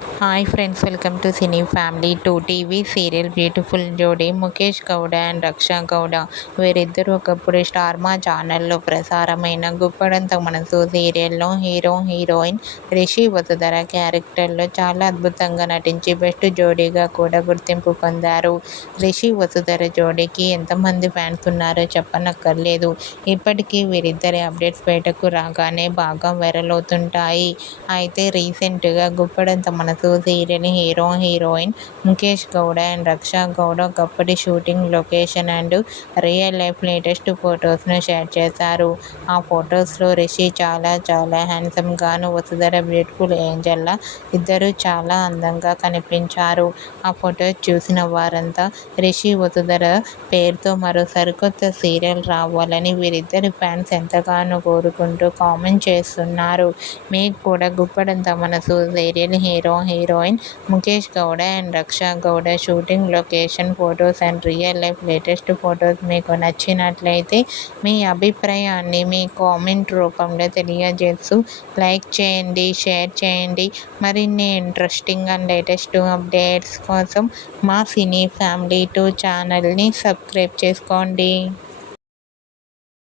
Hi friends, welcome to cine family 2 TV serial beautiful జోడీ Mukesh Gowda and Raksha Gowda. వీరిద్దరూ ఒకప్పుడు star మా ఛానల్లో ప్రసారమైన గుప్పడంత మనసు సీరియల్లో హీరో హీరోయిన్ రిషి వసుధర క్యారెక్టర్లో చాలా అద్భుతంగా నటించి బెస్ట్ జోడీగా కూడా గుర్తింపు పొందారు. రిషి వసుధర జోడీకి ఎంతమంది ఫ్యాన్స్ ఉన్నారో చెప్పనక్కర్లేదు. ఇప్పటికీ వీరిద్దరి అప్డేట్స్ బయటకు రాగానే బాగా వైరల్ అవుతుంటాయి. అయితే రీసెంట్గా Guppedantha Manasu serial hero heroine Mukesh Gowda and Raksha Gowda ఒకప్పటి shooting location and real life latest ఫొటోస్ను షేర్ చేశారు. ఆ ఫొటోస్లో రిషి చాలా హ్యాండ్సమ్ గాను, వసుధర బ్యూటిఫుల్ ఏంజల్లా ఇద్దరు చాలా అందంగా కనిపించారు. ఆ ఫొటోస్ చూసిన వారంతా రిషి వసుధర పేరుతో మరో సరికొత్త సీరియల్ రావాలని వీరిద్దరి ఫ్యాన్స్ ఎంతగానో కోరుకుంటూ కామెంట్ చేస్తున్నారు. మీకు కూడా Guppedantha Manasu serial hero heroine Mukesh Gowda and Raksha Gowda shooting location photos and real life latest photos మీకు నచ్చినట్లయితే మీ అభిప్రాయాన్ని మీ కామెంట్ రూపంలో తెలియజేస్తూ లైక్ చేయండి, షేర్ చేయండి. మరిన్ని ఇంట్రెస్టింగ్ అండ్ లేటెస్ట్ అప్డేట్స్ కోసం మా సినీ ఫ్యామిలీ 2 ఛానల్ని సబ్స్క్రైబ్ చేసుకోండి.